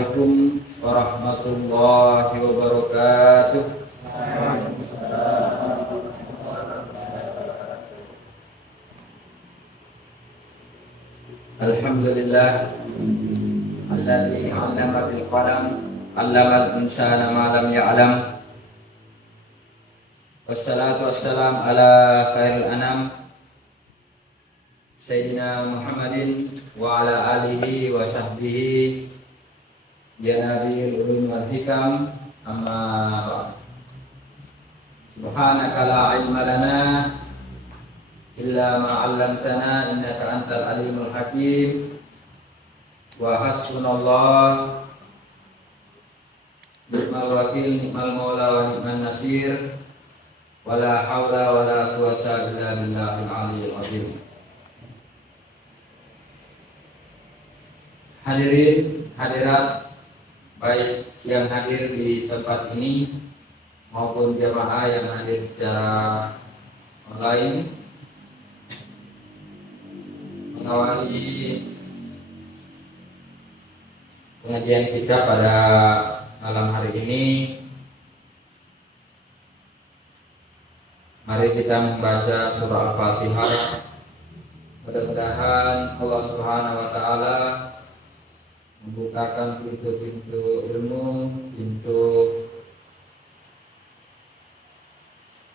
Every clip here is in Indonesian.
Assalamualaikum warahmatullahi wabarakatuh. Alhamdulillah alladzi 'allama bil qalam 'allamal insana ma lam ya'lam. Wassalatu wassalam ala khairil anam Sayyidina Muhammadin wa ala alihi wa sahbihi ya nabiyil ulum wal hikam, amma ba'd. Subhanaka la ilma lana illa ma 'allamtana innaka antal alimul hakim. Wa hasbunallah ni'mal wakil ni'mal maula wa ni'man nasir. Wala haula wala quwata illa billahil aliyyil azim. Hadirin hadirat, baik yang hadir di tempat ini maupun jamaah yang hadir secara online, mengawali pengajian kita pada malam hari ini. Mari kita membaca surah Al-Fatihah. Mudah-mudahan Allah Subhanahu wa taala membukakan pintu-pintu ilmu, pintu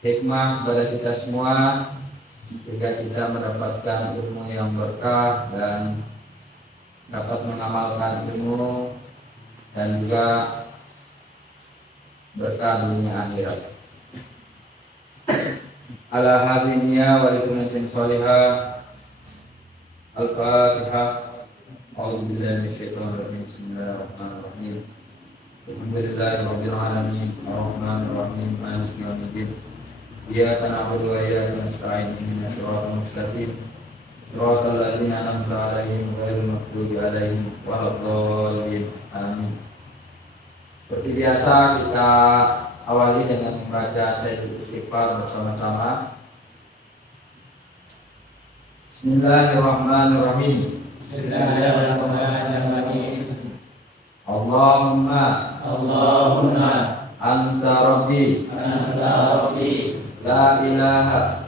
hikmah pada kita semua, sehingga kita mendapatkan ilmu yang berkah dan dapat mengamalkan ilmu dan juga berkah dunia akhirat. Ala hazimnya wa likunantin sholihah. Al-Fatihah. A'udzubillahi minasyaitonir rajim. Bismillahirrahmanirrahim. Alhamdulillahirabbil alamin, arrahmanir rahim, maliki yaumiddin. Iyyaka na'budu wa iyyaka nasta'in. Ihdinas siratal mustaqim. Shiratal ladzina an'amta 'alaihim ghairil maghdubi 'alaihim waladdallin. Amin. Seperti biasa kita awali dengan membaca Sayyidul Istighfar bersama-sama. Bismillahirrahmanirrahim. Bismillahirrahmanirrahim. Allahumma anta rabbi la ilaha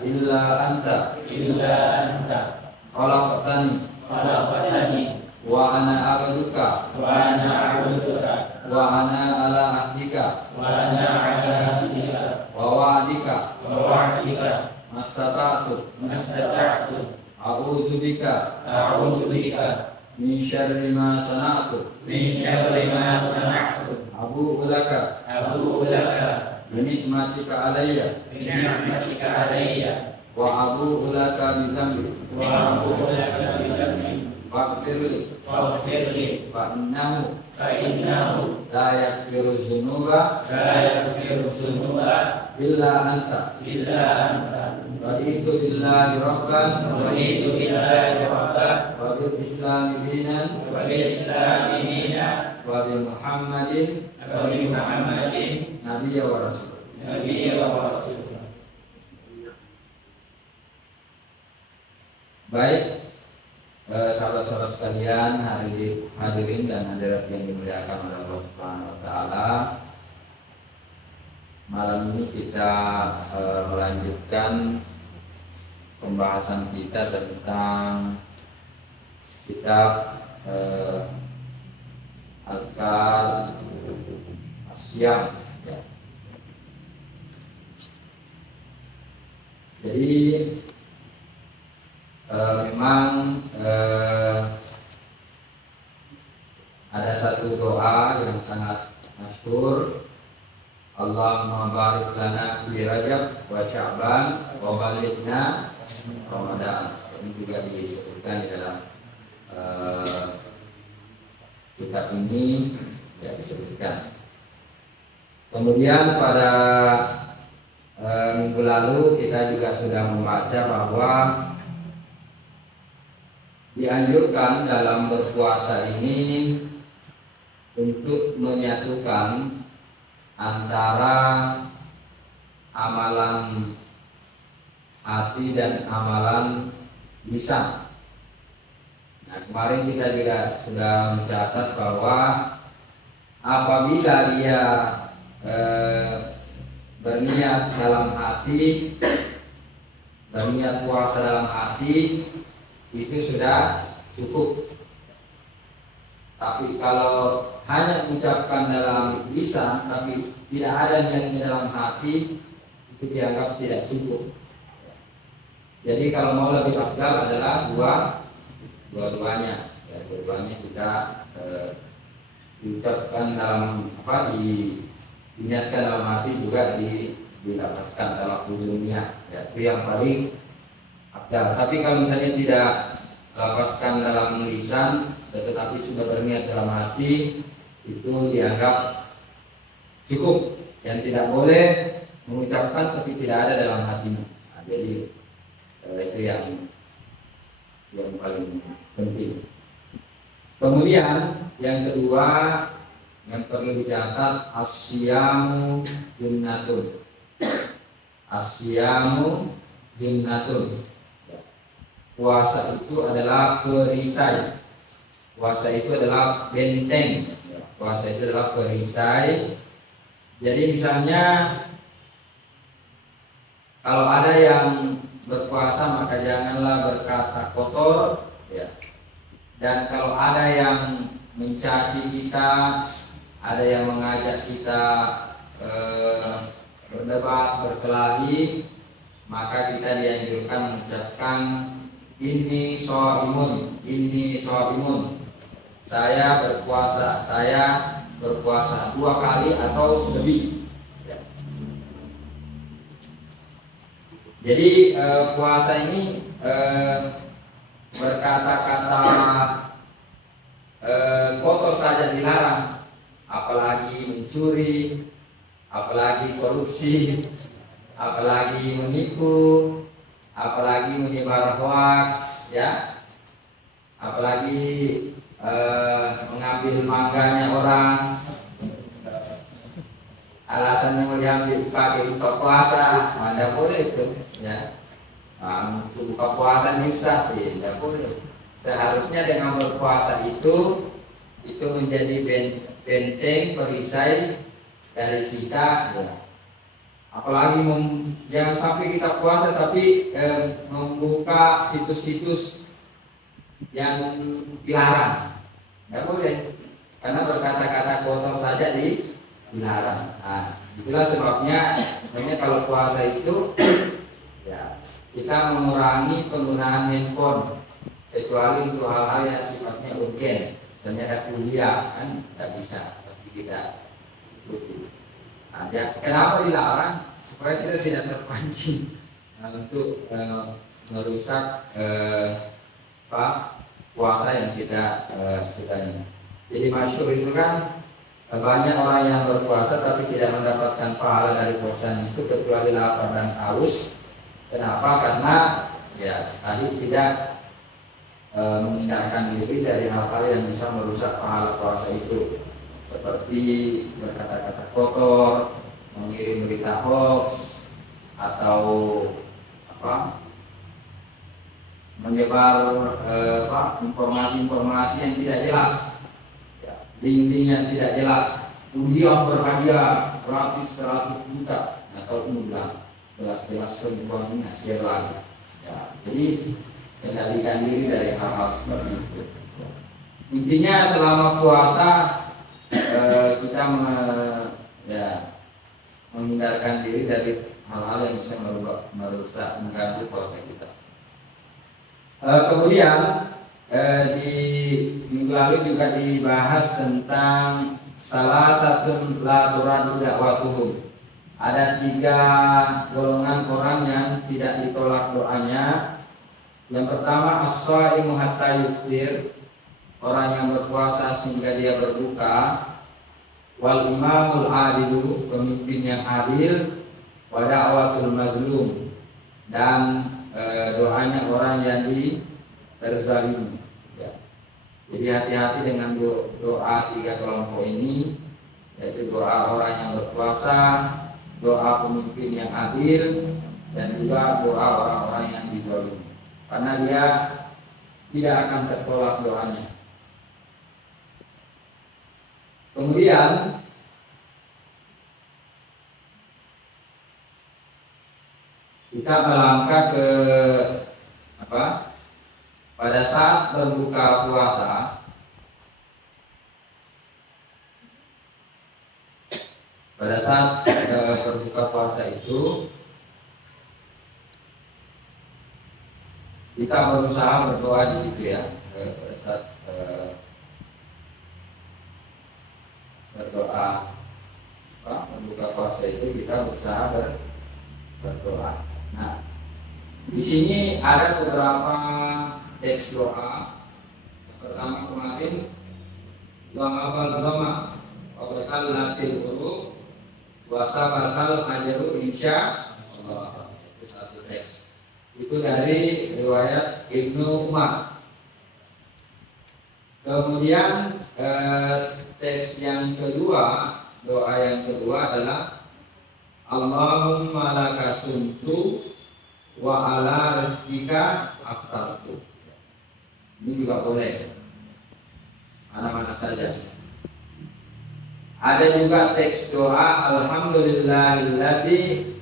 illa anta khalaqtani wa ana abduka wa ana ala ahdika wa wa'dika mastata'tu a'udzu bika min syarri ma sana'tu abu'u laka bi ni'matika alayya wa abu'u laka bi dzambi faghfirli fa innahu la yaghfiru dzunuba illa anta raditu billahi rabban wa bil islami dinan wa bi muhammadin nabiyya wa rasul. Baik, sahabat-sahabat sekalian, hadirin dan hadirat yang dimuliakan oleh Allah Subhanahu wa taala. Malam ini kita melanjutkan pembahasan kita tentang kitab Al-Qal Asyam, ya. Jadi memang ada satu doa yang sangat masyhur, Allahumma barik lana fi Rajab wa Sya'ban wa balighna Ramadan. Ini juga disebutkan di dalam kitab ini, ya, disebutkan. Kemudian pada minggu lalu kita juga sudah membaca bahwa dianjurkan dalam berpuasa ini untuk menyatukan antara amalan hati dan amalan lisan. Nah, kemarin kita juga sudah mencatat bahwa apabila dia berniat dalam hati, berniat puasa dalam hati, itu sudah cukup. Tapi kalau hanya mengucapkan dalam lisan tapi tidak ada niatnya dalam hati, itu dianggap tidak cukup. Jadi kalau mau lebih afdal adalah dua-duanya. Ya, dua-duanya kita diucapkan dalam diniatkan dalam hati, juga dilafazkan dalam ujungnya. Ya, itu yang paling afdal. Tapi kalau misalnya tidak lapaskan dalam lisan tetapi sudah berniat dalam hati, itu dianggap cukup. Yang tidak boleh mengucapkan tapi tidak ada dalam hatinya. Nah, jadi itu yang paling penting. Kemudian yang kedua yang perlu dicatat, asyamu junnatun. Asyamu junnatun. Puasa itu adalah perisai. Puasa itu adalah benteng. Puasa itu adalah perisai. Jadi misalnya kalau ada yang berpuasa maka janganlah berkata kotor, ya. Dan kalau ada yang mencaci kita, ada yang mengajak kita berdebat, berkelahi, maka kita dianjurkan mengucapkan inni shaimun, inni shaimun. Saya berpuasa 2 kali atau lebih. Ya. Jadi puasa ini berkata-kata kotor saja dilarang, apalagi mencuri, apalagi korupsi, apalagi menipu, apalagi menyebar hoax, ya, apalagi mengambil mangganya orang, alasannya mau diambil pakai buka puasa, tidak boleh itu, ya. Untuk buka puasa nisah, tidak boleh. Seharusnya dengan berpuasa itu menjadi benteng perisai dari kita, ya. Apalagi jangan sampai kita puasa tapi membuka situs-situs yang dilarang, nggak boleh, karena berkata-kata kotor saja dilarang. Nah, itulah sebabnya sebenarnya kalau puasa itu, ya, kita mengurangi penggunaan handphone, kecuali untuk hal-hal yang sifatnya urgen. Misalnya ada kuliah kan nggak bisa, tapi kita ikuti. Nah, kenapa dilarang? Supaya kita tidak terpancing untuk merusak puasa yang kita sedang. Jadi masyhur itu kan banyak orang yang berpuasa tapi tidak mendapatkan pahala dari puasanya itu kecuali lapar dan haus. Kenapa? Karena ya tadi tidak menghindarkan diri dari hal-hal yang bisa merusak pahala puasa itu, seperti berkata-kata kotor, mengirim berita hoax, atau menyebar informasi-informasi yang tidak jelas, ya, link-link yang tidak jelas, undian berhadiah gratis 100 juta, atau bilang jelas-jelas penipuannya share lagi, ya. Jadi kendalikan diri dari hal-hal seperti itu. Intinya selama puasa kita menghindarkan diri dari hal-hal yang bisa merusak, mengganggu puasa kita. Kemudian di minggu lalu juga dibahas tentang salah satu la turadu da'watuhum. Ada 3 golongan orang yang tidak ditolak doanya. Yang pertama as-shaimu hatta yuftir, orang yang berpuasa sehingga dia berbuka. Wal imamul adilu, pemimpin yang adil. Wa da'watul mazlum, dan doanya orang yang terzalimi, ya. Jadi hati-hati dengan doa 3 kelompok ini, yaitu doa orang yang berpuasa, doa pemimpin yang adil, dan juga doa orang-orang yang dizalimi. Karena dia tidak akan tertolak doanya. Kemudian kita melangkah ke apa? Pada saat berbuka puasa, berbuka puasa itu kita berusaha berdoa di situ ya. Pada saat berdoa berbuka puasa itu kita berusaha berdoa. Nah, di sini ada beberapa teks doa. Yang pertama kemarin wahabal zama wabakal latil uruk wasabatal ajaru insya Allah. Itu satu teks. Itu dari riwayat Ibnu Umar. Kemudian teks yang kedua, doa yang kedua adalah Allahumma laka sumtu wa ala rizkika aftartu. Ini juga boleh, mana-mana saja. Ada juga teks doa Alhamdulillahilladzi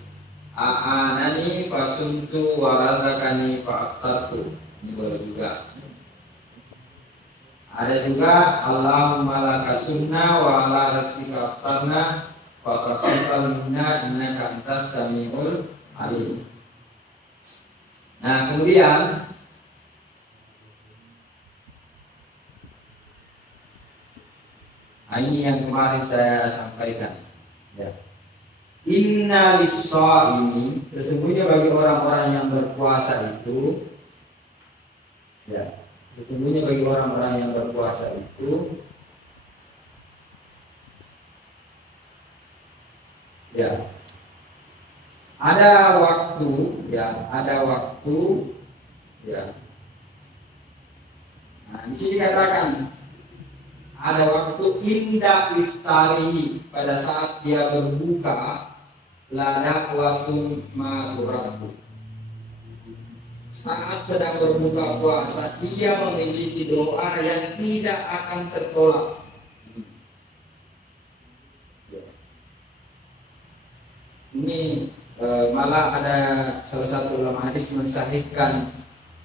a'anani fasumtu wa razaqani fa'aftartu. Ini boleh juga. Ada juga Allahumma laka sunna wa ala rizkika aftarna faqabbal minna innaka antas samiul alim. Nah, kemudian ini yang kemarin saya sampaikan ya. Inna lis-shaimi, sesungguhnya bagi orang-orang yang berpuasa itu ya, sesungguhnya bagi orang-orang yang berpuasa itu ya, ada waktu ya, Nah, di sini dikatakan ada waktu indah iftari, pada saat dia berbuka, lada waktu madurabu. Saat sedang berbuka puasa, dia memiliki doa yang tidak akan tertolak. Ini malah ada salah satu ulama hadis mensahihkan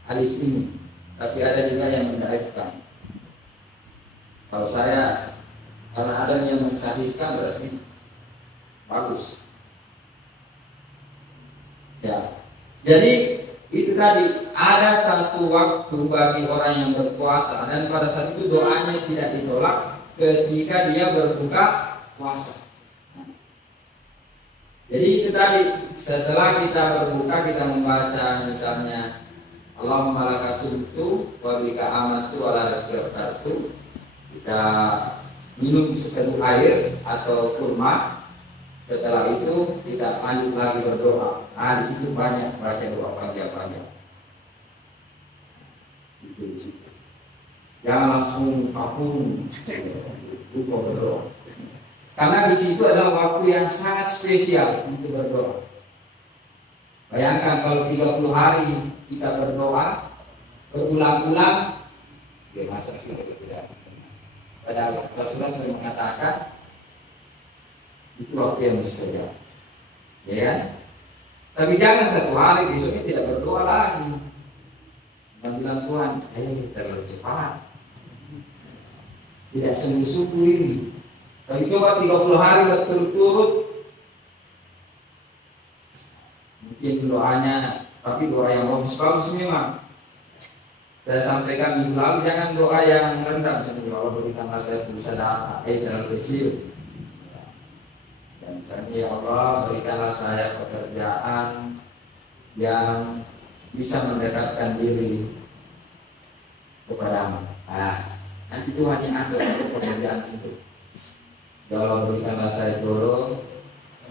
hadis ini, tapi ada juga yang mendaifkan. Kalau saya, karena ada yang mensahihkan berarti bagus. Ya, jadi itu tadi ada satu waktu bagi orang yang berpuasa, dan pada saat itu doanya tidak ditolak ketika dia berbuka puasa. Jadi itu tadi, setelah kita berbuka kita membaca misalnya Allahumma laka sumtu wa bika amantu wa la rizqi, kita minum seteguh air atau kurma. Setelah itu kita lanjut lagi berdoa. Nah, di situ banyak baca doa panjang-panjang. Itu di situ. Jangan langsung kapung, lupa berdoa. Karena di situ adalah waktu yang sangat spesial untuk berdoa. Bayangkan kalau 30 hari kita berdoa berulang-ulang, ya masa sih tidak. Padahal Rasulullah sudah mengatakan itu waktu yang mustajab, ya kan? Tapi jangan satu hari besoknya tidak berdoa lagi. Bilang Tuhan, terlalu cepat, tidak sungguh-sungguh ini. Tapi coba 30 hari berturut-turut, mungkin doanya, tapi doa yang bagus-bagus memang. Saya sampaikan minggu lalu, jangan doa yang rendah, misalnya ya Allah berikanlah saya pulsa data, terlalu kecil. Dan misalnya ya Allah berikanlah saya pekerjaan yang bisa mendekatkan diri kepadamu. Nah, nanti Tuhan yang atur pekerjaan itu. Ya Allah berikanlah saya guru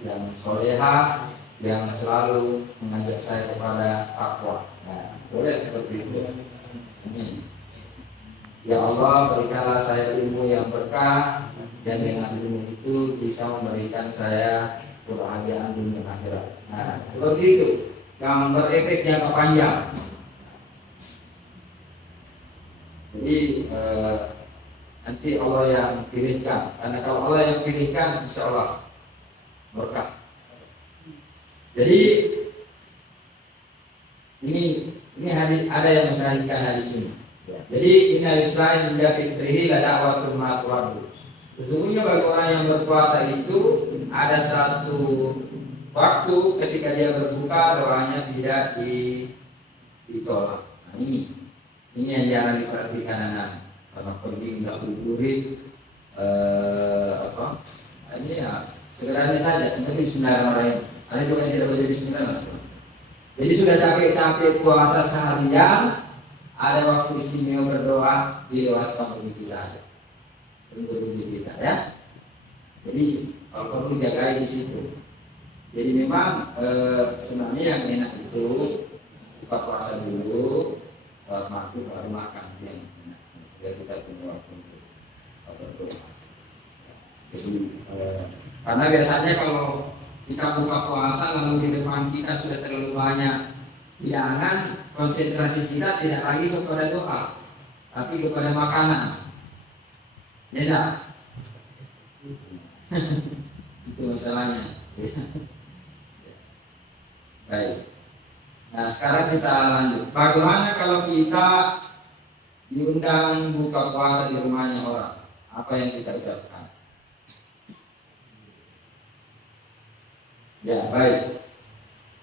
yang soleha, yang selalu mengajak saya kepada takwa. Nah, boleh seperti itu. Amin. Ya Allah berikanlah saya ilmu yang berkah, dan dengan ilmu itu bisa memberikan saya kebahagiaan dunia akhirat. Nah, seperti itu yang berefek jangka panjang. Jadi nanti Allah yang pilihkan. Karena kalau Allah yang pilihkan, insya Allah berkah. Jadi ini hadis, ada yang mensahihkan hadis ini. Jadi inna lisain inda fitrihi la da'watul ma'tu'adu. Sesungguhnya bagi orang yang berpuasa itu ada satu waktu ketika dia berbuka doanya tidak ditolak. Nah, ini yang jarang diperhatikan anak. Karena penting nggak buburit ini ya sekedar saja. Tapi bismillahirrahmanirrahim. Ada juga yang tidak boleh bismillahirrahmanirrahim. Jadi sudah capek-capek puasa seharian, ada waktu istimewa berdoa dilewatkan begitu saja untuk kita ya. Jadi kalau perlu jaga di situ. Jadi memang sebenarnya yang enak itu buka puasa dulu, sholat maghrib baru makan yang enak. Sehingga kita punya waktu untuk berdoa. Jadi karena biasanya kalau kita buka puasa lalu di depan kita sudah terlalu banyak hidangan, konsentrasi kita tidak lagi kepada doa, tapi kepada makanan. Ya enggak? Itu masalahnya. Baik. Nah sekarang kita lanjut. Bagaimana kalau kita diundang buka puasa di rumahnya orang? Apa yang kita ucapkan? Ya baik.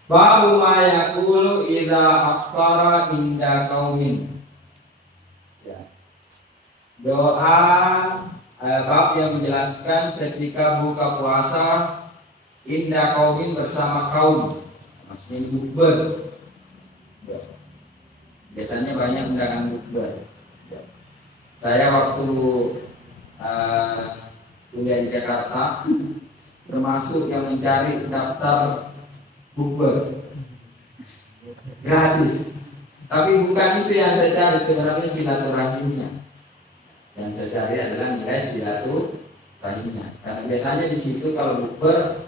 Baru ma yaqulu idza aftara inda qaumin. Ya. Doa bab yang menjelaskan ketika buka puasa inda qaumin bersama kaum. Maksudnya bukber. Ya. Biasanya banyak undangan bukber. Ya. Saya waktu kuliah di Jakarta termasuk yang mencari daftar bukber gratis. Tapi bukan itu yang saya cari, sebenarnya silaturahimnya. Yang saya cari adalah nilai silaturahimnya. Karena biasanya di situ kalau bukber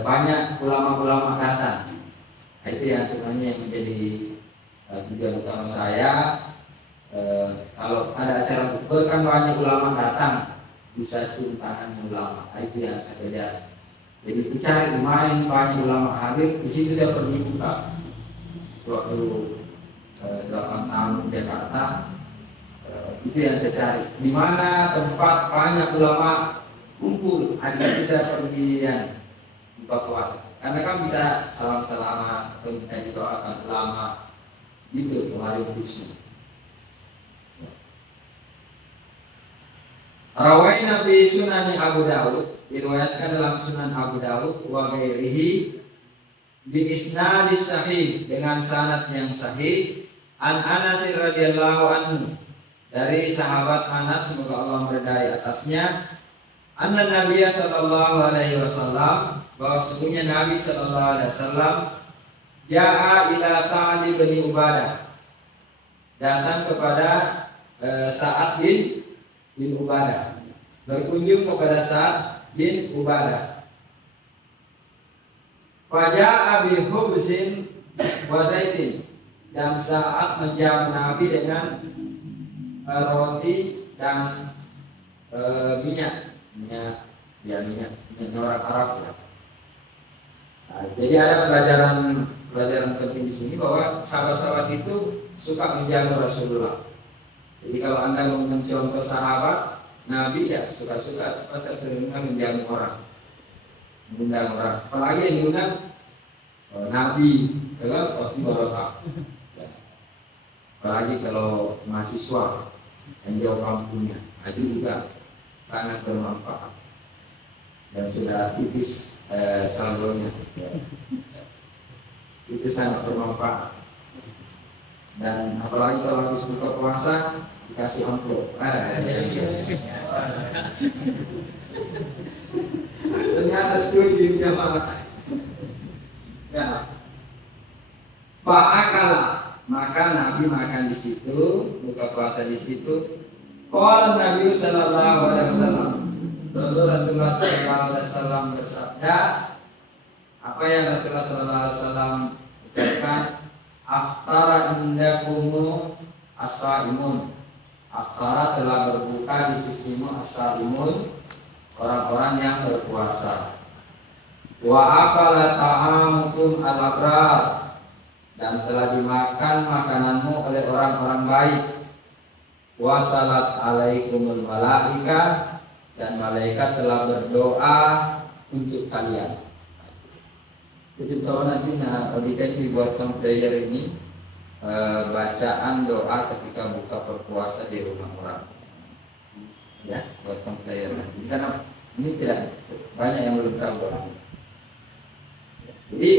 banyak ulama-ulama datang. Nah, itu yang sebenarnya yang menjadi tujuan utama saya. Kalau ada acara bukber kan banyak ulama datang, bisa cium tangannya ulama. Nah, itu yang saya kejar. Jadi mencari main banyak ulama hadir, di situ saya pergi buka. Waktu 8 tahun di Jakarta, itu yang saya cari. Di mana tempat banyak ulama kumpul, di situ saya pergi yang buka puasa. Karena kan bisa salam-salaman atau minta didoakan ulama, gitu kemarin tipsnya. Rawaina fi sunani Abu Dawud, diriwayatkan dalam Sunan Abu Dawud wa ghairihi bi isnadis sahih, dengan sanad yang sahih, an Anas radhiyallahu anhu, dari sahabat Anas semoga Allah meridai atasnya, anna Nabi sallallahu alaihi wasallam, bahwa sesungguhnya Nabi sallallahu alaihi wasallam jaa ila Sa'ad bin Ubadah, datang kepada Sa'ad bin Ubadah, berkunjung kepada Sa'ad bin Ubadah. Faja'a bi khubzin wa zaitin, dan Sa'ad menjamu Nabi dengan roti dan minyak orang Arab. Nah, jadi ada pelajaran penting di sini bahwa sahabat-sahabat itu suka menjamu Rasulullah. Jadi kalau Anda mau mencontoh sahabat Nabi, ya suka-suka pasti seringnya menjamu orang, mengundang orang. Apalagi yang diundang Nabi, kan pasti barokah. Apalagi kalau mahasiswa yang jauh kampungnya, itu juga sangat bermanfaat dan sudah tipis saldonya. Itu sangat bermanfaat. Dan apalagi kalau habis buka puasa dikasih amplop. Ternyata setuju jamaah. Ya. Fa'akala, maka Nabi makan di situ, buka puasa di situ. Qala Nabi sallallahu alaihi wasallam, lalu Rasulullah sallallahu alaihi wasallam bersabda, apa yang Rasulullah sallallahu alaihi wasallam ucapkan? Aftara indakumu as-saimun, Aftara telah berbuka di sisimu as-saimun, orang-orang yang berpuasa. Wa akala ta'amukum al-abrar, dan telah dimakan makananmu oleh orang-orang baik. Wa salat alaikumul malaika, dan malaikat telah berdoa untuk kalian. Jadi kalau nanti Odika dibuatkan player ini bacaan doa ketika buka berpuasa di rumah orang. Ya, buatkan player nanti. Karena ini tidak banyak yang belum tahu orang. Jadi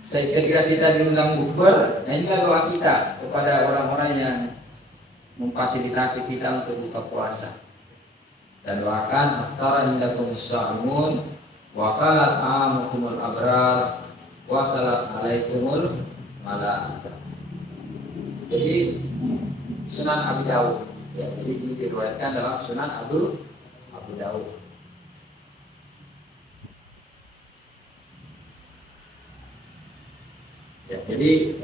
ketika kita diundang bukber, nah inilah doa kita kepada orang-orang yang memfasilitasi kita untuk buka puasa. Dan doakan aftara indakum as-saimun wa qalat amukumul abrar wa salat alaikumul malaika. Jadi Sunan Abi Dawud, ya, jadi ini diriwayatkan dalam Sunan Abu Dawud. Ya, jadi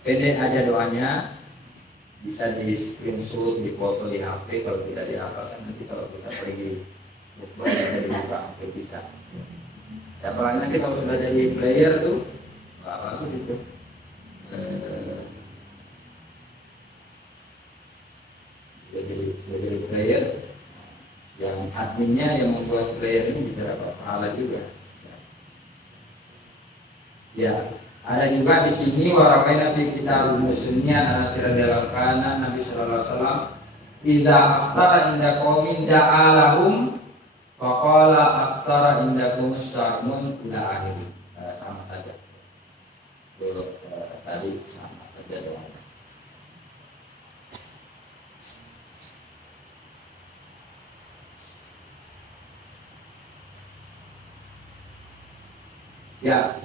pendek aja doanya, bisa di screenshot, di foto di HP kalau tidak dihafalkan, nanti kalau kita pergi jadi buka HP kita. Ya, apalagi nanti kalau sudah jadi player tuh, bagus itu. Jadi player, yang adminnya yang membuat player ini bisa dapat pahala juga. Ya, ada juga di sini warafaina fi kitab muslimnya anasirul kana Nabi sallallahu alaihi wasallam idza aftara inda qaumin da'alahum wa qala aftara indakum as-saimun ila akhiri. Sama saja. Tadi sama saja doang. Ya,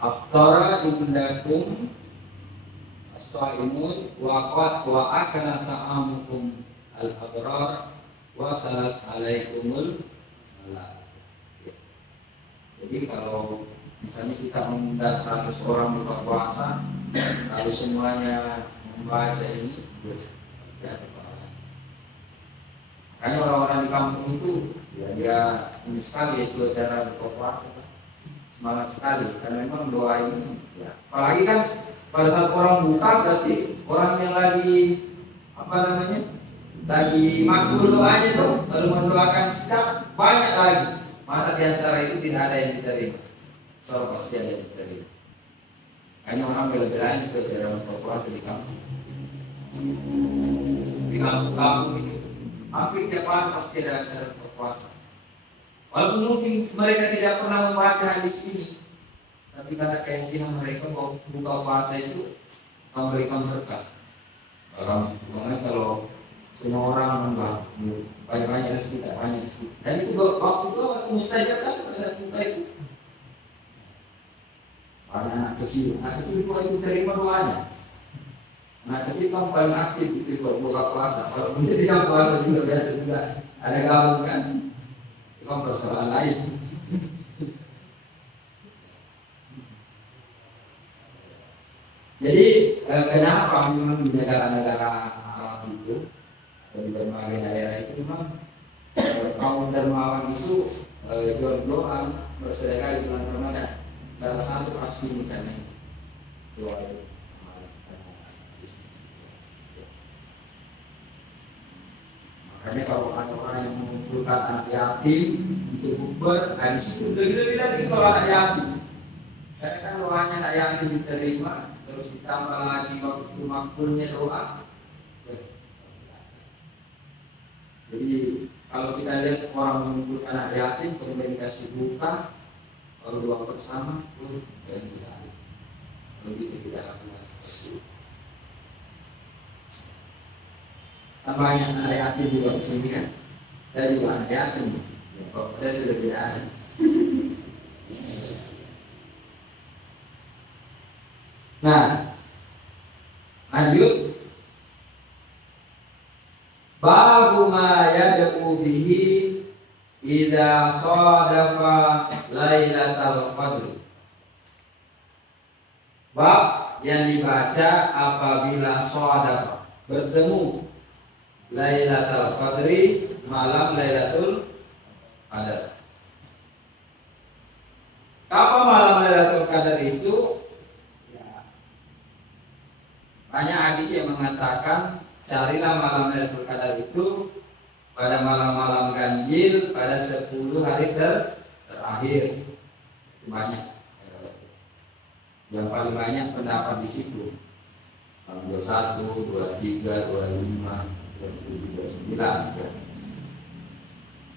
aftara indakum as-saimun wa akala ta'amukum al-abrar wa salat alaikumul malaika. Jadi kalau misalnya kita mengundang 100 orang buka puasa, kalau semuanya membaca ini, ya makanya orang-orang di kampung itu ya dia ini sekali itu cara buka puasa, semangat sekali karena memang doa ini ya. Apalagi kan pada saat orang buka berarti orang yang lagi lagi makbul doanya tuh, lalu mendoakan kita banyak lagi. Masa diantara itu tidak ada yang diterima? So pasti ada yang diterima. Hanya orang bela-belain itu cara buka puasa di kampung. Di kampung itu hampir tiap hari pasti ada cara buka puasa. Walaupun mungkin mereka tidak pernah membaca hadis ini, tapi karena keyakinan mereka bahwa buka puasa itu memberikan berkah. Karena kalau semua orang menambah banyak-banyak sekitar, banyak sekitar. Dan itu waktu itu mustajab kan pada saat buka itu. Anak kecil itu itu terima doanya. Anak kecil kan paling aktif itu buka puasa. Kalau dia tidak puasa juga biasa juga ada gabung kan. Itu persoalan lain. Jadi kenapa memang di negara-negara Arab itu atau di berbagai daerah itu memang kaum dermawan itu jual-jualan bersedekah di bulan Ramadan. Salah satu pasti ini karena doa itu. Makanya kalau ada orang yang mengumpulkan anak yatim untuk bukber, di situ lebih lagi kalau anak yatim. Karena kan doanya anak yatim diterima, terus ditambah lagi waktu makbulnya doa. Jadi kalau kita lihat orang mengumpulkan anak yatim kemudian dikasih buka, kalau doa bersama, dan tidak ada. Kalau bisa kita lakukan. Tambahnya anak yatim juga di sini kan. Saya juga anak yatim. Kok saya sudah tidak ada. Nah, lanjut. Babu ma yad'u bihi idza sadafa lailatul qadr. Bab yang dibaca apabila sadafa, bertemu Lailatul Qadri, malam Lailatul Qadar. Kapan malam Lailatul Qadar itu? Ya, banyak hadis yang mengatakan carilah malam Lailatul Qadar itu pada malam-malam ganjil pada 10 hari terakhir. Banyak. Yang paling banyak pendapat di situ. 21, 23, 25, 27, 29 ya.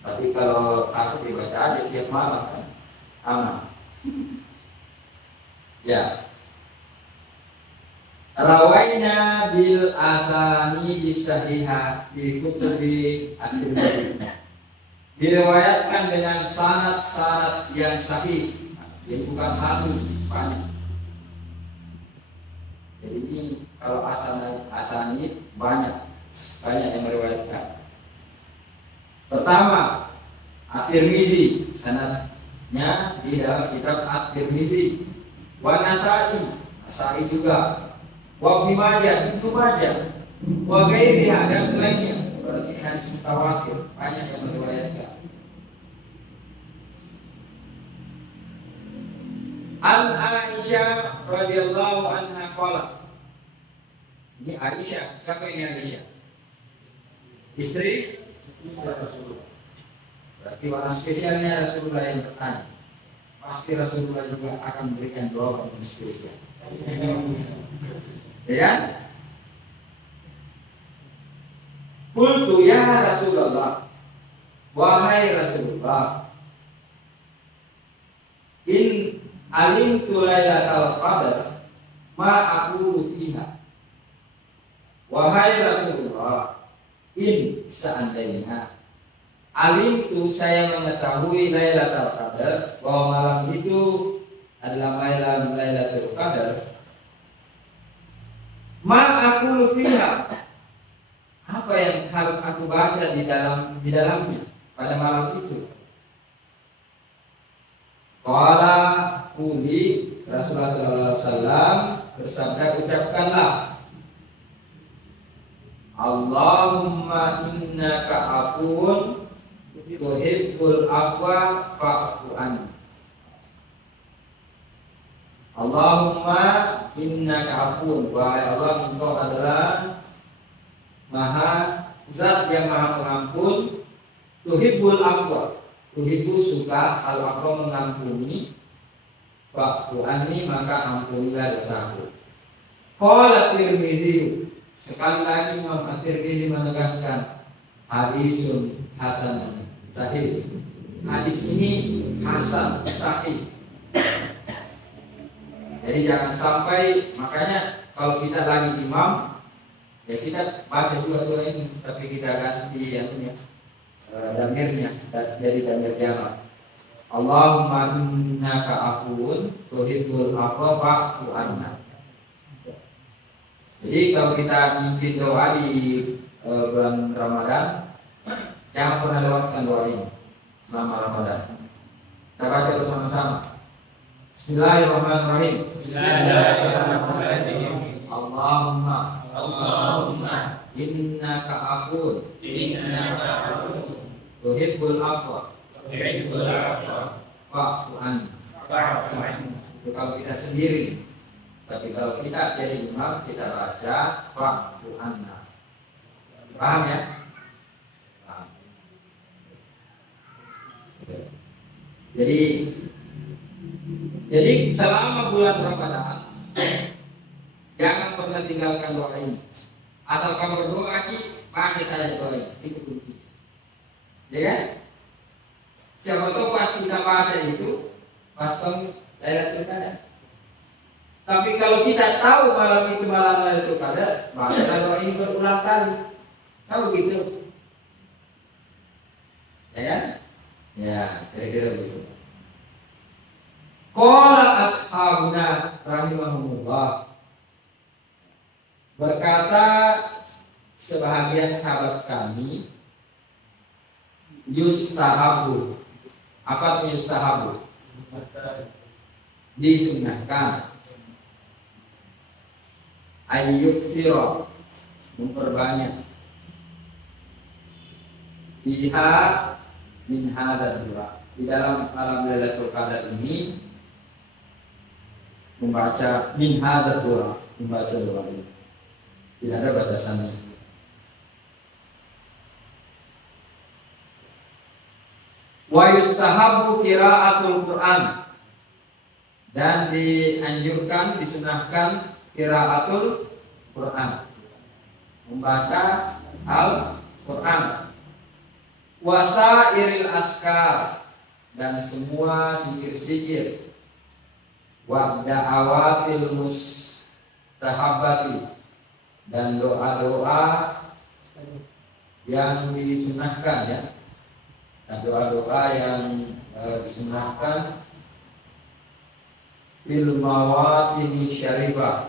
Tapi kalau takut dibaca aja tiap malam kan aman. Ya. Rawaina bil asani bisahihah di kutubi at-Tirmidzi. Diriwayatkan dengan sanad-sanad yang sahih. Jadi bukan satu, banyak. Jadi ini kalau asani banyak yang meriwayatkan. Pertama, At-Tirmidzi, sanadnya di dalam kitab At-Tirmidzi. Wa Nasa'i juga. Wa Ibnu Majah, wa ghairiha dan selainnya. Berarti ini hadis mutawatir, banyak yang meriwayatkan. An Aisyah radhiyallahu anha qala. Ini Aisyah, siapa ini Aisyah? Istri Rasulullah. Berarti warna spesialnya Rasulullah yang bertanya. Pasti Rasulullah juga akan memberikan jawaban yang spesial. Ya? Qultu ya Rasulullah, wahai Rasulullah, in alimtu lailatul qadar ma aqulu fiha. Wahai Rasulullah, in seandainya alimtu saya mengetahui lailatul qadar, bahwa malam itu adalah malam lailatul qadar, ma aqulu fiha, apa yang harus aku baca di dalamnya pada malam itu? Qala quli, Rasulullah sallallahu alaihi wasallam bersabda, ucapkanlah, Allahumma innaka afuwun tuhibbul afwa fa'fu anni. Allahumma innaka afuwun, wahai Allah, engkau adalah zat yang maha pengampun. Tuhibbul afwa, tuhibbu suka al-afwa mengampuni, fa'fu anni maka ampunilah dosaku. Qala Tirmidzi, sekali lagi Imam At-Tirmidzi menegaskan, hadisun hasan sahih. Hadis ini hasan sahih. Jadi jangan sampai, makanya kalau kita lagi imam, ya kita baca dua-dua ini, tapi kita ganti damirnya jadi damir jamak. Allahumma innaka afuwun tuhibbul afwa fa'fu anna. Jadi kalau kita mimpin doa di bulan Ramadan, jangan pernah lewatkan doa ini selama Ramadan. Kita baca bersama-sama. Bismillahirrahmanirrahim. Bismillahirrahmanirrahim. Allahumma Allahumma innaka afuwun tuhibbul afwa tuhibbul afwa fa'fu anni. Itu kalau kita sendiri. Tapi kalau kita jadi imam, kita baca fa'fu anna. Paham ya? Paham. Jadi selama bulan Ramadan jangan pernah tinggalkan doa ini. Asal kamu berdoa, baca saja doa ini. Itu kuncinya. Ya kan? Siapa tahu pas kita baca itu, pas Lailatul Qadar. Tapi kalau kita tahu malam itu malam Lailatul Qadar, baca doa ini berulang kali. Kan begitu? Ya kan? Ya, kira-kira begitu. Qala ashabuna rahimahumullah, berkata sebahagian sahabat kami, yustahabu. Apa itu yustahabu? Disunnahkan. Ayyukthira memperbanyak. Biha min hadzal doa. Di dalam malam Lailatul Qadar ini membaca min hadzal doa, membaca doa ini. Tidak ada batasannya. Wa yustahabbu qiraatul Qur'an, dan dianjurkan, disunahkan qiraatul Qur'an, membaca Al-Qur'an. Wasairil askar, dan semua zikir-zikir. Wa da'awatil mustahabbati, dan doa-doa yang disunahkan ya. Dan doa-doa yang disunahkan fil mawatini syarifah,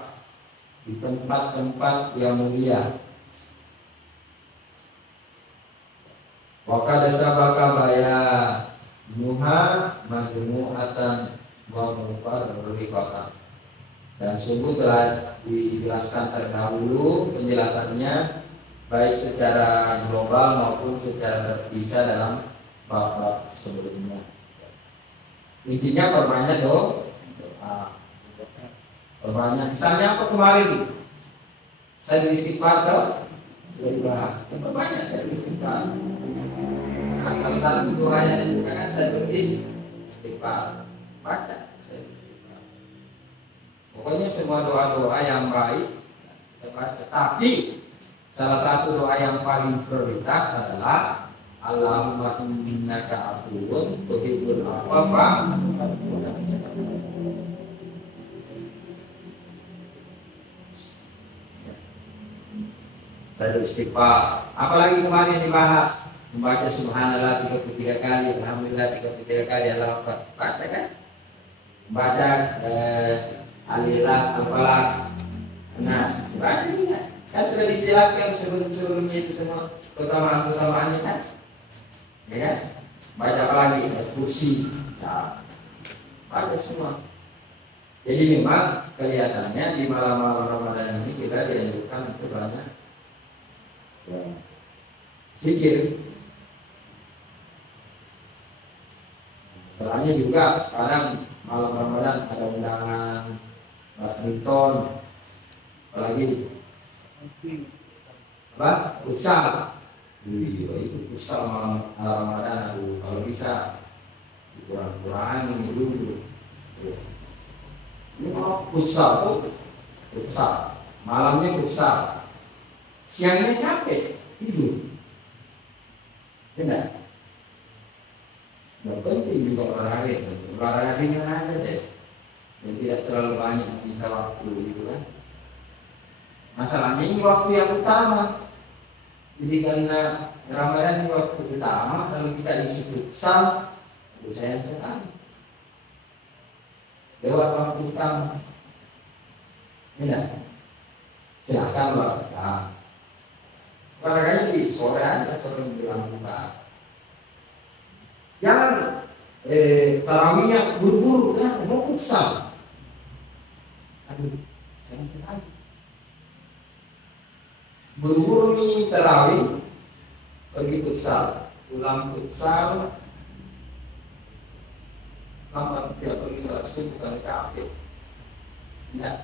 di tempat-tempat yang mulia. Wa qad sabaka bayanuha majmu'atan wa mufarriqatan, dan sungguh telah dijelaskan terdahulu penjelasannya baik secara global maupun secara terpisah dalam bab-bab sebelumnya. Intinya perbanyak doa. Perbanyak. Misalnya apa kemarin? Saya istighfar sudah dibahas. Perbanyak saya istighfar. Nah, salah satu doa yang juga saya beristighfar. Baca saya istighfar. Pokoknya semua doa-doa yang baik kita baca. Tapi salah satu doa yang paling prioritas adalah Allahumma innaka afuwun tuhibbul afwa. Saya istighfar. Apalagi kemarin dibahas membaca subhanallah 33 kali, alhamdulillah 33 kali, Allah Akbar. Baca kan? Baca Al-Ikhlas, Al-Falaq, Nas. Baca juga. Kan sudah dijelaskan sebelum-sebelumnya itu semua keutamaan-keutamaannya kan? Ya kan? Baca apa lagi? Kursi. Baca semua. Jadi memang kelihatannya di malam-malam Ramadan ini kita dianjurkan untuk banyak zikir. Soalnya juga kadang malam Ramadan ada undangan badminton, apalagi apa? Futsal. Itu futsal malam Ramadan. Kalau bisa dikurang-kurangin dulu. Ini mau futsal, malamnya futsal, siangnya capek tidur, tidak. Nggak penting juga olahraga ringan aja deh, dan tidak terlalu banyak minta waktu gitu kan. Masalahnya ini waktu yang utama. Jadi karena Ramadan ini waktu utama, kalau kita isi futsal, sayang sekali. Lewat waktu utama. Tidak. Silakan olahraga. Olahraganya di sore aja, sore menjelang buka. Jangan tarawihnya buru-buru kan, mau futsal. Aduh, sayang sekali. Buru-buru nih tarawih, pergi futsal, pulang futsal, lambat dia pergi sholat subuh bukan capek. Tidak.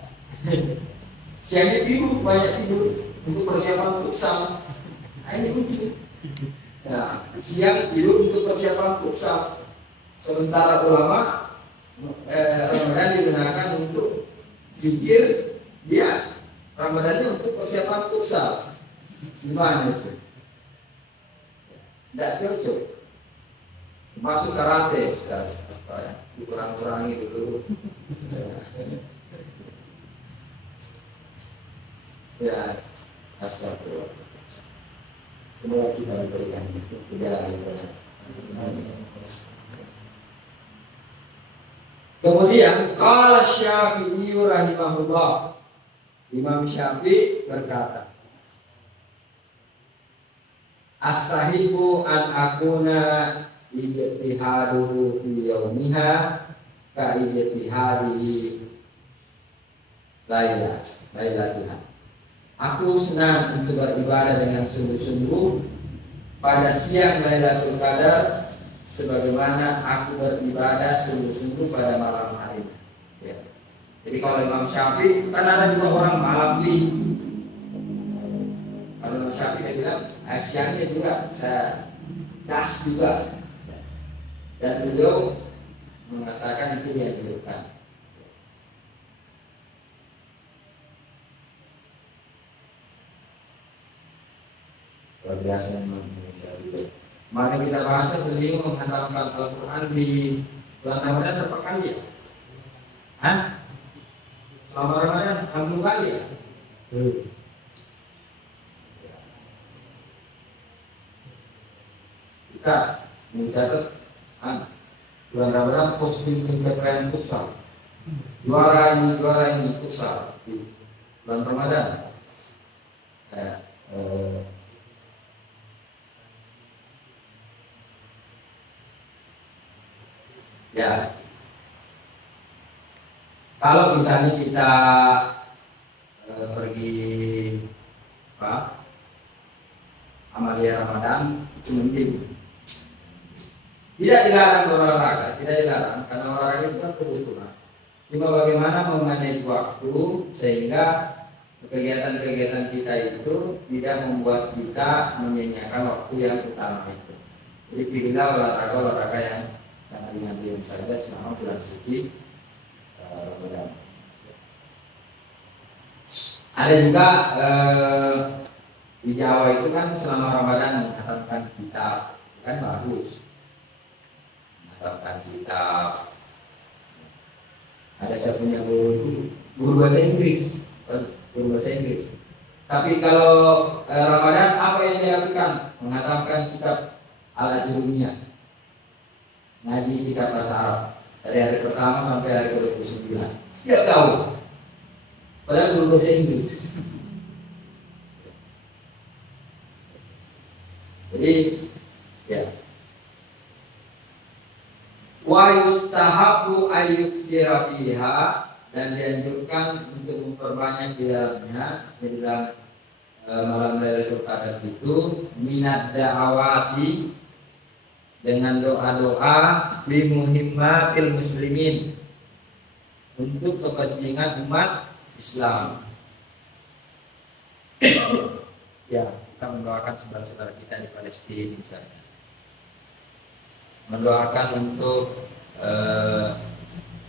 Siangnya tidur, banyak tidur untuk persiapan futsal. Nah, ini lucu. Nah, siang tidur untuk persiapan futsal. Sementara ulama Ramadan digunakan untuk zikir, dia Ramadannya untuk persiapan futsal. Gimana itu? Tidak cocok. Masuk karate sekarang, dikurang-kurangi dulu. Ya, astagfirullah. Semoga kita diberikan jalan yang benar. Kemudian qala Syafi'i rahimahullah, Imam Syafi'i berkata, astahibu an akuna ijtihaduhu fi yaumiha ka ijtihadihi lailatiha. Aku senang untuk beribadah dengan sungguh-sungguh pada siang Lailatul Qadar sebagaimana aku beribadah sungguh-sungguh pada malam harinya. Ya. Jadi kalau Imam Syafi'i kan ada juga orang malam di. Kalau Imam Syafi'i dia bilang siangnya juga saya gas juga. Dan beliau mengatakan itu yang dilakukan. Luar biasa memang Indonesia itu. Mari kita bahas beliau menghantarkan Al-Quran di bulan Ramadan berapa kali ya? Hah? Selama Ramadan 60 kali ya? Kita mencatat bulan Ramadan posting pencapaian futsal. Juara ini futsal di bulan Ramadan. Ya, kalau misalnya kita pergi amalia Ramadan itu mungkin tidak dilarang berolahraga, tidak dilarang karena olahraga itu kan kebutuhan. Cuma bagaimana memanage waktu sehingga kegiatan-kegiatan kita itu tidak membuat kita menyanyiakan waktu yang utama itu. Jadi pilihlah olahraga yang ringan-ringan saja selama bulan suci Ramadan. Ada juga di Jawa itu kan selama Ramadan menghatamkan kitab, kan bagus. Menghatamkan kitab. Ada saya punya guru bahasa Inggris, Tapi kalau Ramadan apa yang dia lakukan? Menghatamkan kitab Al-Ajurumiyah. Ngaji kitab bahasa Arab dari hari pertama sampai hari ke-29 setiap tahun, padahal guru bahasa Inggris. Jadi ya, wa yustahabu ayyuktsira fiha, dan dianjurkan untuk memperbanyak di dalamnya, di dalam malam Lailatul Qadar itu, minad da'awati, dengan doa-doa bimuhimmatil muslimin, untuk kepentingan umat Islam. Ya, kita mendoakan saudara-saudara kita di Palestina misalnya, mendoakan untuk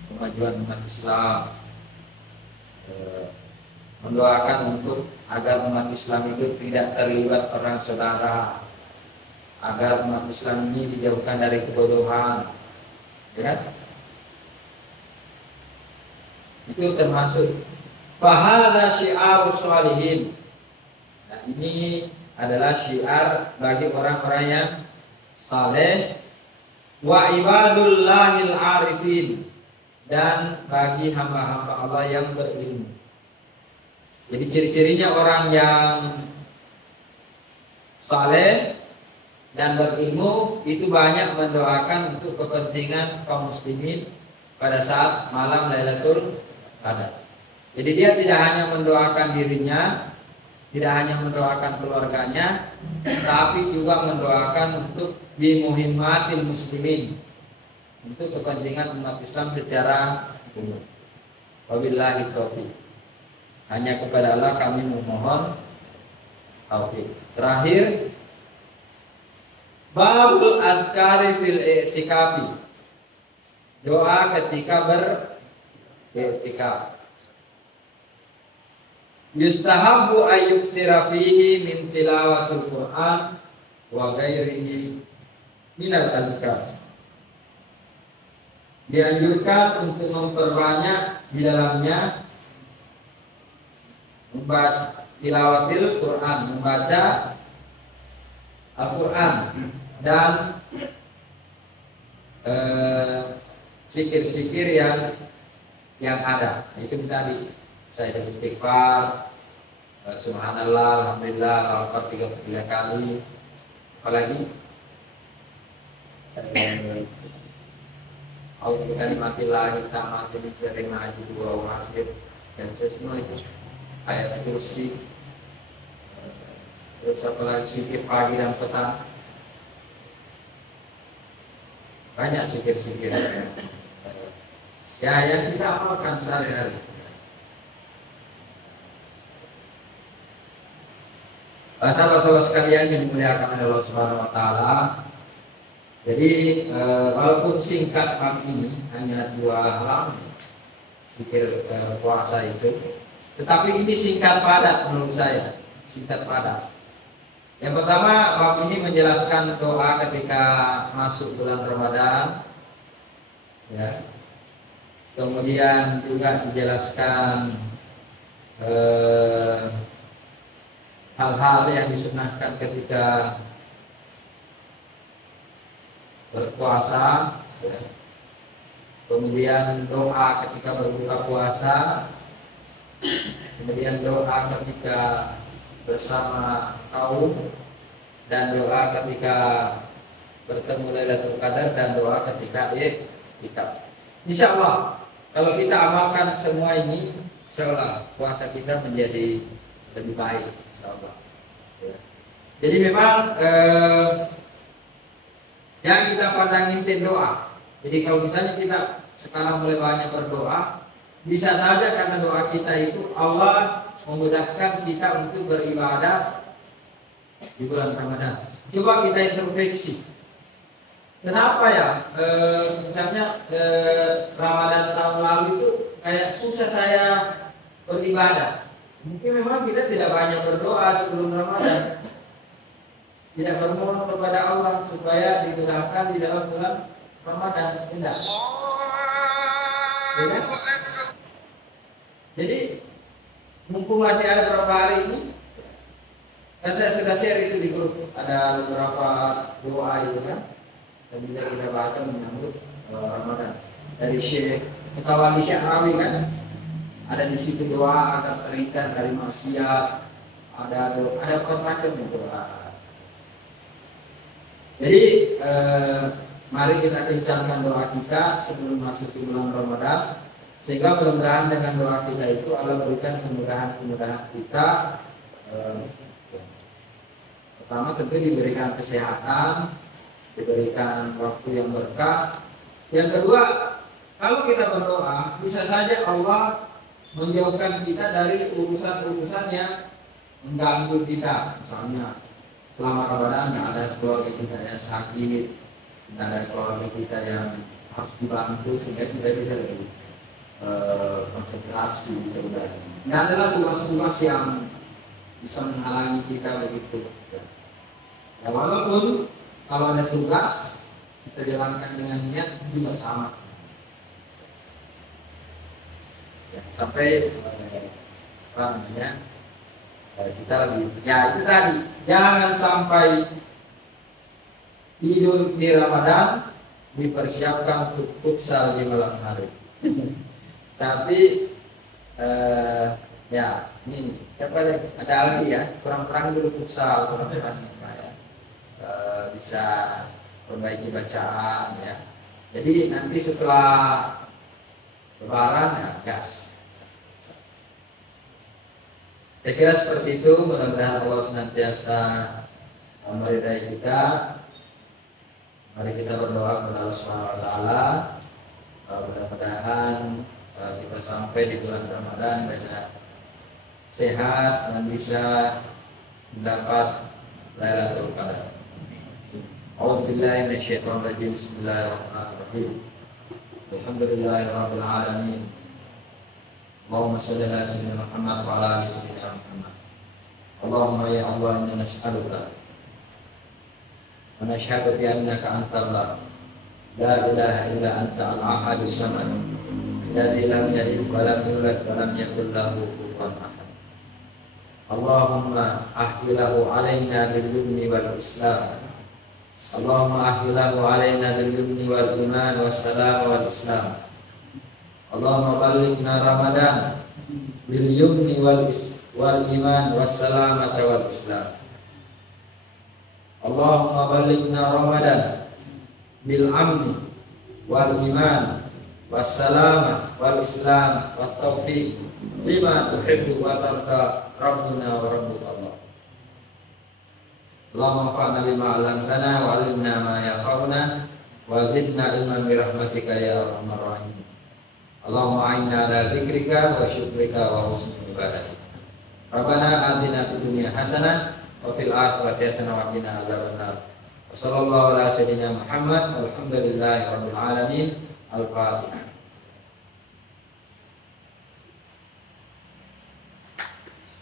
kemajuan umat Islam, mendoakan untuk agar umat Islam itu tidak terlibat perang saudara, agar umat Islam ini dijauhkan dari kebodohan, ya. Itu termasuk bahada syiar sholihin. Nah, ini adalah syiar bagi orang-orang yang saleh, wa ibadullahil arifin, dan bagi hamba-hamba Allah yang berilmu. Jadi ciri-cirinya orang yang saleh dan berilmu itu banyak mendoakan untuk kepentingan kaum muslimin pada saat malam Lailatul Qadar. Jadi dia tidak hanya mendoakan dirinya, tidak hanya mendoakan keluarganya, tapi juga mendoakan untuk bimuhimmatil muslimin, untuk kepentingan umat Islam secara umum. Wabillahi taufiq. Hanya kepada Allah kami memohon taufik. Terakhir, babul azkari fil i'tikafi, doa ketika beriktikaf. Yustahabbu ayyuktsira fihi min tilawatil Qur'an wa ghairihi minal azkar. Dianjurkan untuk memperbanyak di dalamnya membaca tilawatil Qur'an, membaca Al-Quran, dan zikir-zikir yang ada. Itu tadi saya istighfar, subhanallah, alhamdulillah, Al-Akbar 33 kali. Apalagi A'udzu kalimatillahi tammati min syarri ma ajidu wa hasib, dan semua itu ayat kursi terus apalagi zikir pagi dan petang. Banyak zikir-zikir ya yang kita amalkan sehari-hari. Sahabat-sahabat sekalian yang dimuliakan oleh Allah Subhanahu wa taala. Jadi walaupun singkat bab ini hanya 2 halaman zikir puasa itu, tetapi ini singkat padat menurut saya, singkat padat. Yang pertama, bab ini menjelaskan doa ketika masuk bulan Ramadan, ya. Kemudian juga dijelaskan hal-hal yang disunahkan ketika berpuasa, ya. Kemudian doa ketika berbuka puasa, kemudian doa ketika bersama kaum, dan doa ketika bertemu Lailatul Qadar, dan doa ketika iktikaf. Insya Allah kalau kita amalkan semua ini, insya Allah puasa kita menjadi lebih baik, insya Allah. Ya. Jadi memang yang kita pandangin doa. Jadi kalau misalnya kita sekarang mulai banyak berdoa, bisa saja karena doa kita itu Allah memudahkan kita untuk beribadah di bulan Ramadan. Coba kita introspeksi. Kenapa ya? Misalnya Ramadan tahun lalu itu kayak susah saya beribadah. Mungkin memang kita tidak banyak berdoa sebelum Ramadan, tidak bermohon kepada Allah supaya dimudahkan di dalam bulan Ramadan. Tidak. Ya kan? Jadi mumpung masih ada beberapa hari ini, dan saya sudah share itu di grup, ada beberapa doa itu kan, dan bisa kita baca menyambut Ramadan dari Syekh Mutawalli Sya'rawi kan, ada di situ doa agar terhindar dari maksiat, ada macam doa. Jadi mari kita kencangkan doa kita sebelum masuk ke bulan Ramadan, sehingga mudah-mudahan dengan doa kita itu Allah berikan kemudahan-kemudahan kita. Pertama tentu diberikan kesehatan, diberikan waktu yang berkah. Yang kedua, kalau kita berdoa, bisa saja Allah menjauhkan kita dari urusan-urusan yang mengganggu kita. Misalnya selama Ramadan ada keluarga kita yang sakit, ada keluarga kita yang harus dibantu sehingga kita bisa lebih konsentrasi beribadah. Ini adalah tugas-tugas yang bisa menghalangi kita begitu. Ya, walaupun kalau ada tugas kita jalankan dengan niat juga sama. Ya, sampai kita lebih. Ya itu tadi, jangan sampai tidur di Ramadan dipersiapkan untuk futsal di malam hari. Tapi ya ini siapa deh? Ada lagi ya, kurang-kurang dulu futsal, kurang-kurang ya. Bisa perbaiki bacaan ya. Jadi nanti setelah Lebaran ya gas. Saya kira seperti itu. Mudah-mudahan Allah senantiasa meridai kita. Mari kita berdoa kepada Allah Subhanahu wa taala. Mudah-mudahan kita sampai di bulan Ramadan dengan sehat dan bisa mendapat Lailatul Qadar. A'udzubillahi minasyaitonir rajim. Bismillahirrahmanirrahim. Alhamdulillahirabbil alamin. Allahumma shalli ala sayyidina Muhammad wa ala ali sayyidina Muhammad. Allahumma ya Allah, inna nas'aluka wa nashhadu bi annaka antallah la ilaha illa anta al-ahadus samad alladzi lam yalid wa lam yulad wa lam yakul lahu kufuwan ahad. Allahumma ahyilahu alaina bil yumni wal islam. Allahumma ahyilahu alaina bil yumni wal iman was salam wal islam. Allahumma ballighna Ramadan bil yumni wal iman was salamata wal islam. Allahumma ballighna Ramadan bil amni wal iman was salamah wal islam wat taufiq lima tuhibbu wa tarda rabbuna wa rabbul Allah. Allahumma fa'na bima 'allamtana wa 'allimna ma yanfa'una wa zidna ilman bi rahmatika ya arhamar rahimin. Allahumma a'inna ala zikrika wa syukrika wa husni ibadatik. Rabbana atina fid dunya hasanah wa fil akhirati hasanah wa qina adzabannar. Wassallallahu ala sayyidina Muhammad walhamdulillahi rabbil alamin. Al-Fatihah.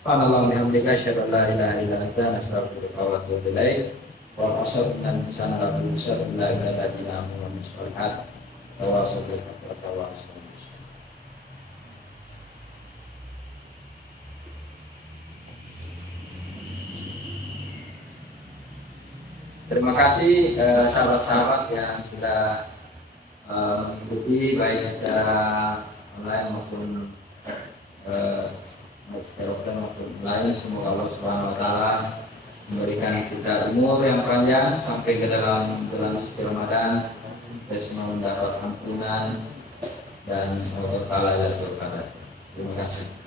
Subhanallah bihamdika asyhadu an la ilaha illa anta astaghfiruka wa atubu ilaik. Wa asyhadu anna insana la ilaha illa anta Muhammadur rasulullah. Tawassul bil haqqi wa tawassul. Terima kasih sahabat-sahabat yang sudah mengikuti baik secara online maupun secara offline maupun lain. Semoga Allah Subhanahu Wa Taala memberikan kita umur yang panjang sampai ke dalam bulan suci Ramadan, kita semua mendapat ampunan dan Allah Taala. Terima kasih.